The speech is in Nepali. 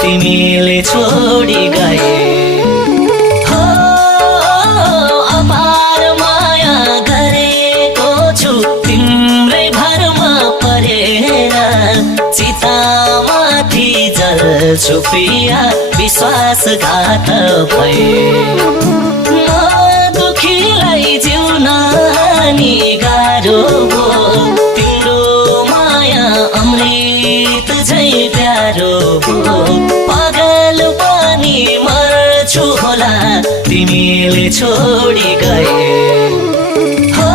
तिमीले छोडी गए हो अपार माया गरेको छु तिम्रै भरमा परेर चितामाथि जल्छु प्रिया विश्वासघात भए दुखीलाई जिउन नि गाह्रो हो तिम्रो माया अमृत झै प्यारो हो पागल पनि मर्छु होला तिमीले छोडी गए हो